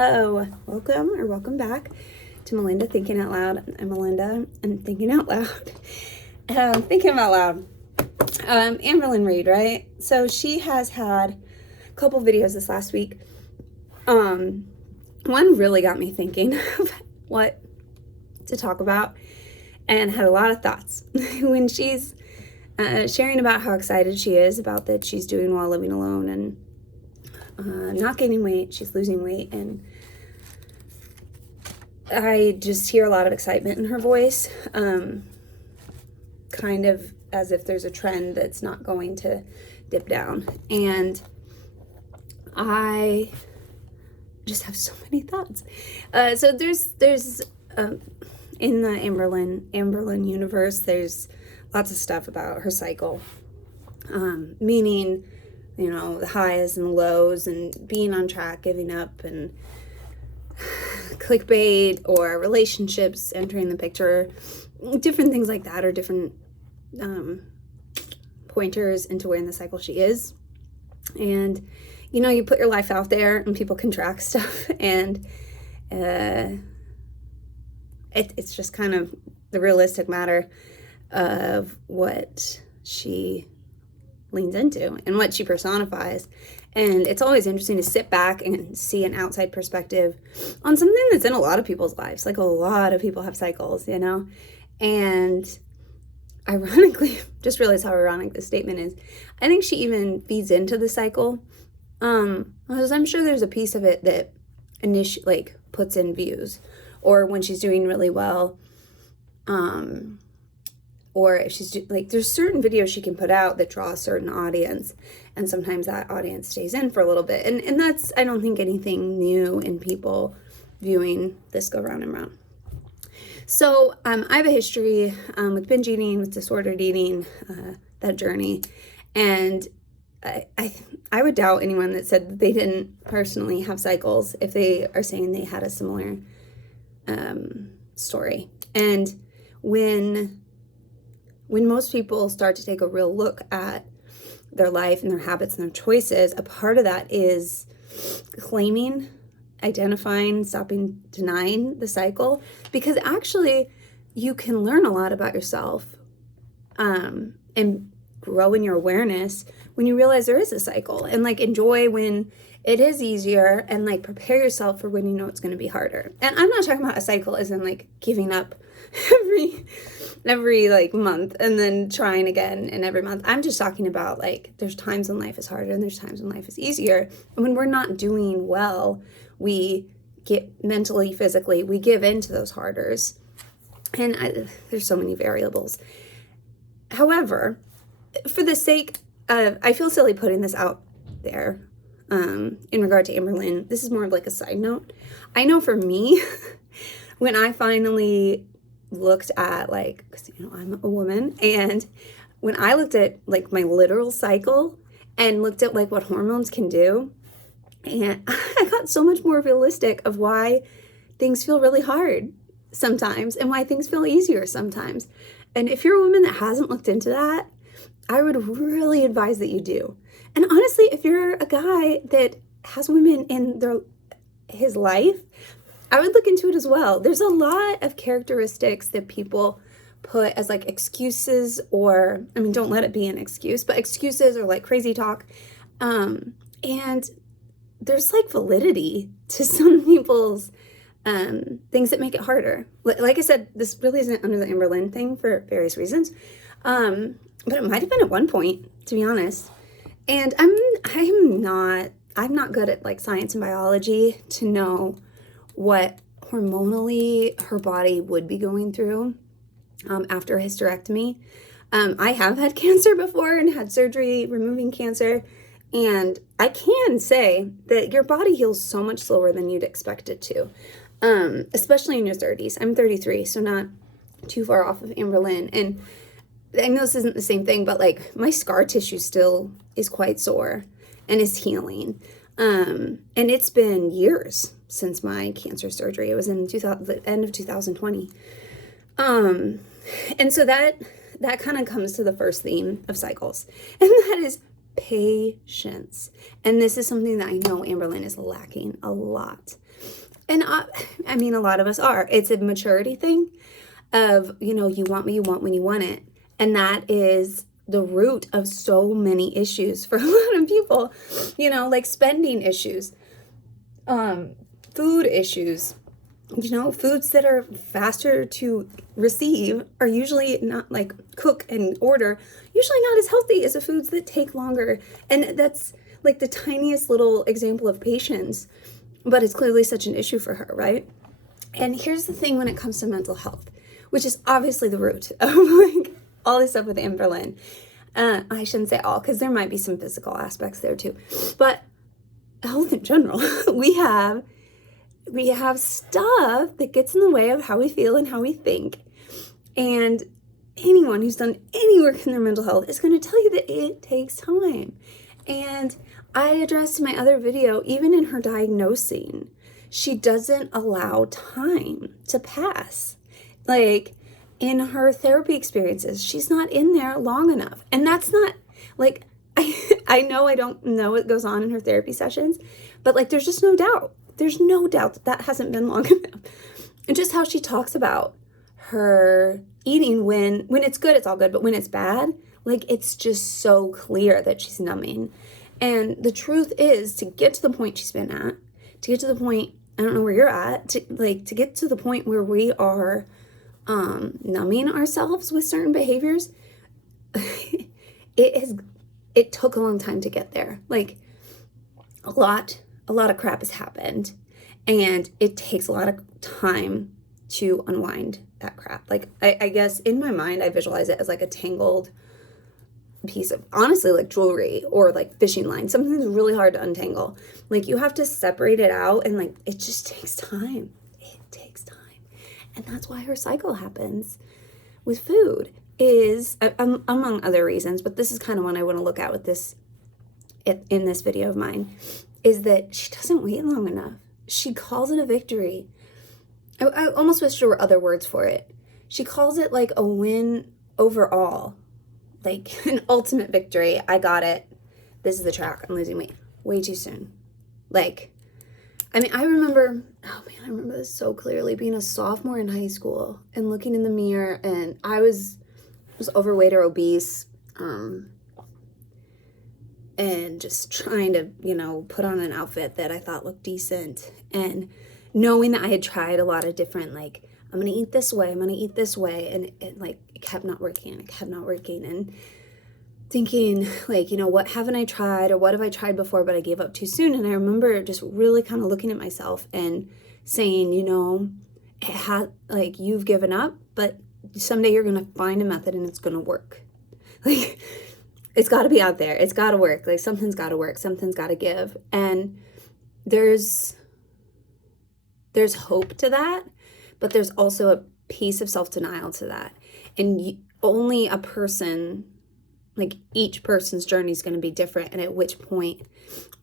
Hello, welcome back to Melinda Thinking Out Loud. I'm Melinda, and thinking out loud. Thinking about loud. Amberlynn Reid, right? So she has had a couple videos this last week. One really got me thinking of what to talk about, and had a lot of thoughts when she's sharing about how excited she is about that she's doing well living alone and not gaining weight. She's losing weight, and I just hear a lot of excitement in her voice, kind of as if there's a trend that's not going to dip down. And I just have so many thoughts. So there's in the Amberlynn universe, there's lots of stuff about her cycle, meaning, you know, the highs and the lows and being on track, giving up, and clickbait or relationships entering the picture, different things like that, or different pointers into where in the cycle she is. And, you know, you put your life out there and people can track stuff, and it's just kind of the realistic matter of what she leans into and what she personifies. And it's always interesting to sit back and see an outside perspective on something that's in a lot of people's lives. Like, a lot of people have cycles, you know? And ironically, just realized how ironic this statement is. I think she even feeds into the cycle. Because I'm sure there's a piece of it that puts in views, or when she's doing really well, or if she's there's certain videos she can put out that draw a certain audience, and sometimes that audience stays in for a little bit. And that's, I don't think, anything new in people viewing this go round and round. So I have a history with binge eating, with disordered eating, that journey. And I would doubt anyone that said that they didn't personally have cycles if they are saying they had a similar story. And when most people start to take a real look at their life and their habits and their choices, a part of that is claiming, identifying, stopping denying the cycle, because actually you can learn a lot about yourself and grow in your awareness when you realize there is a cycle, and enjoy when it is easier, and prepare yourself for when you know it's going to be harder. And I'm not talking about a cycle as in giving up every month and then trying again in every month. I'm just talking about there's times when life is harder and there's times when life is easier. And when we're not doing well, we get mentally, physically, we give into those harders. And there's so many variables. However, for the sake of, I feel silly putting this out there in regard to Amberlynn. This is more of a side note. I know for me, when I finally looked at because I'm a woman, and when I looked at my literal cycle and looked at what hormones can do, and I got so much more realistic of why things feel really hard sometimes and why things feel easier sometimes. And if you're a woman that hasn't looked into that, I would really advise that you do. And honestly, if you're a guy that has women in his life, I would look into it as well. There's a lot of characteristics that people put as excuses, or, I mean, don't let it be an excuse, but excuses or crazy talk. And there's validity to some people's things that make it harder. Like I said, this really isn't under the Amberlynn thing for various reasons. But it might have been at one point, to be honest. And I'm not good at science and biology to know what hormonally her body would be going through after a hysterectomy. I have had cancer before and had surgery removing cancer, and I can say that your body heals so much slower than you'd expect it to, especially in your 30s. I'm 33, so not too far off of Amberlynn. And I know this isn't the same thing, but my scar tissue still is quite sore and is healing. And it's been years since my cancer surgery. It was in the end of 2020. And so that kind of comes to the first theme of cycles. And that is patience. And this is something that I know Amberlynn is lacking a lot. And I mean, a lot of us are. It's a maturity thing of, you want what you want when you want it. And that is the root of so many issues for a lot of people, like spending issues, food issues. Foods that are faster to receive are usually not, like, cook and order, usually not as healthy as the foods that take longer. And that's like the tiniest little example of patience, but it's clearly such an issue for her, right? And here's the thing when it comes to mental health, which is obviously the root of like all this stuff with Amberlynn. I shouldn't say all, because there might be some physical aspects there too, but health in general, we have stuff that gets in the way of how we feel and how we think. And anyone who's done any work in their mental health is going to tell you that it takes time. And I addressed in my other video, even in her diagnosing, she doesn't allow time to pass. Like, in her therapy experiences, she's not in there long enough. And that's not, like, I know I don't know what goes on in her therapy sessions, but, like, there's just no doubt. There's no doubt that that hasn't been long enough. And just how she talks about her eating when it's good, it's all good. But when it's bad, like, it's just so clear that she's numbing. And the truth is, to get to the point she's been at, to get to the point, I don't know where you're at, to get to the point where we are numbing ourselves with certain behaviors, it took a long time to get there. Like, a lot of crap has happened, and it takes a lot of time to unwind that crap. Like, I guess in my mind, I visualize it as like a tangled piece of, honestly, like jewelry or like fishing line. Something that's really hard to untangle. Like, you have to separate it out, and like, it just takes time. It takes time. And that's why her cycle happens with food, is among other reasons, but this is kind of one I want to look at with this in this video of mine, is that she doesn't wait long enough. She calls it a victory. I almost wish there were other words for it. She calls it like a win overall, like an ultimate victory. I got it. This is the track. I'm losing weight way too soon. Like, I mean, I remember this so clearly, being a sophomore in high school and looking in the mirror, and I was overweight or obese, and just trying to, put on an outfit that I thought looked decent, and knowing that I had tried a lot of different, like, I'm going to eat this way, and it kept not working, and thinking, like, what haven't I tried, or what have I tried before but I gave up too soon? And I remember just really kind of looking at myself and saying, you've given up, but someday you're going to find a method and it's going to work. Like, it's got to be out there. It's got to work. Like, something's got to work. Something's got to give. And there's hope to that, but there's also a piece of self-denial to that. And only a person, like, each person's journey is going to be different. And at which point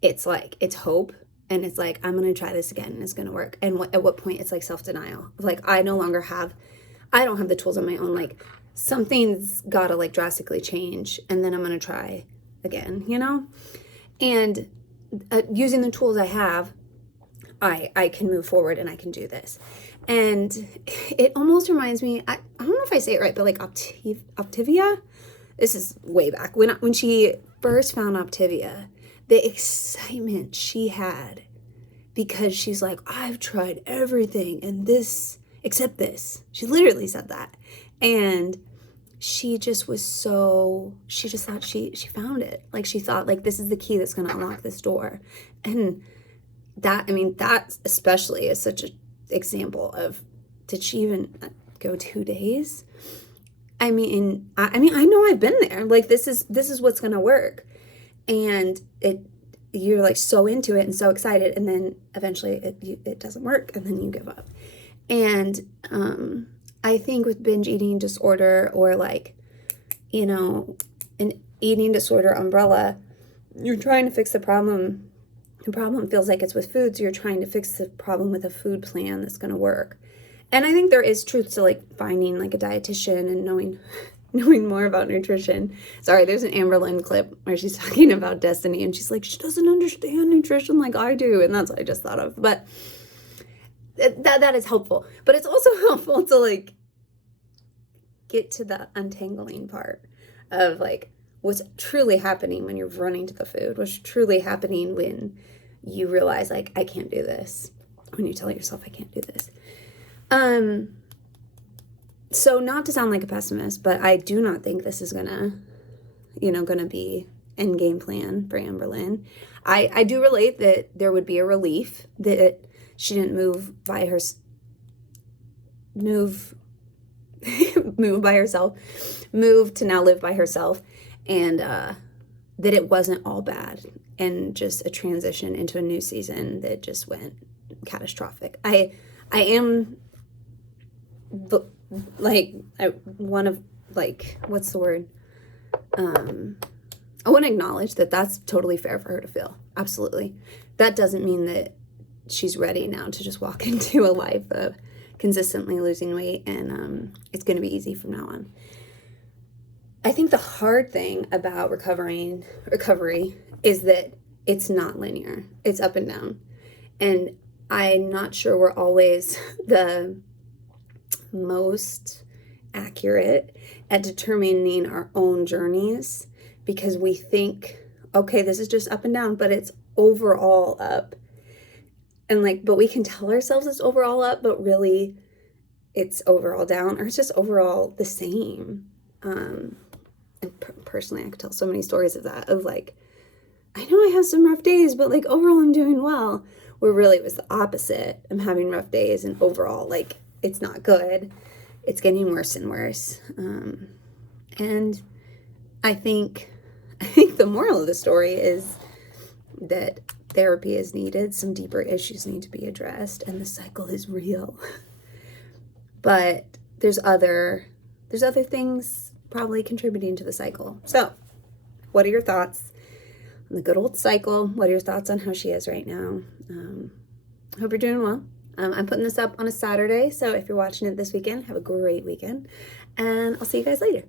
it's like, it's hope. And it's like, I'm going to try this again and it's going to work. And at what point it's like self-denial. Like, I don't have the tools on my own. Like, something's got to, like, drastically change, and then I'm going to try again, And using the tools I have, I can move forward and I can do this. And it almost reminds me, I don't know if I say it right, but like Optivia, this is way back. When she first found Optivia, the excitement she had, because she's like, I've tried everything and this, except this. She literally said that. And she just she just thought she found it. Like, she thought, like, this is the key that's going to unlock this door. And that especially is such an example of, did she even go 2 days? I mean, I know I've been there. Like, this is what's going to work. And you're like so into it and so excited. And then eventually it doesn't work. And then you give up. And, I think with binge eating disorder, or like, an eating disorder umbrella, you're trying to fix the problem. The problem feels like it's with food, so you're trying to fix the problem with a food plan that's going to work. And I think there is truth to, like, finding, like, a dietitian and knowing knowing more about nutrition. Sorry, there's an Amberlynn clip where she's talking about Destiny, and she's like, she doesn't understand nutrition like I do, and that's what I just thought of. But that is helpful. But it's also helpful to like get to the untangling part of like what's truly happening when you're running to the food, what's truly happening when you realize like I can't do this, when you tell yourself I can't do this. So not to sound like a pessimist, but I do not think this is gonna be end game plan for Amberlynn. I do relate that there would be a relief that she didn't move by herself, move to now live by herself, and that it wasn't all bad and just a transition into a new season that just went catastrophic. I am one of like, what's the word? I want to acknowledge that that's totally fair for her to feel. Absolutely. That doesn't mean that she's ready now to just walk into a life of consistently losing weight and it's going to be easy from now on. I think the hard thing about recovery is that it's not linear. It's up and down. And I'm not sure we're always the most accurate at determining our own journeys, because we think, okay, this is just up and down, but it's overall up. And like, but we can tell ourselves it's overall up, but really it's overall down, or it's just overall the same. And personally, I could tell so many stories of that, of like, I know I have some rough days, but like overall I'm doing well, where really it was the opposite. I'm having rough days and overall like it's not good. It's getting worse and worse. And I think the moral of the story is that therapy is needed. Some deeper issues need to be addressed, and the cycle is real. But there's other things probably contributing to the cycle. So, what are your thoughts on the good old cycle? What are your thoughts on how she is right now? I hope you're doing well. I'm putting this up on a Saturday, so if you're watching it this weekend, have a great weekend, and I'll see you guys later.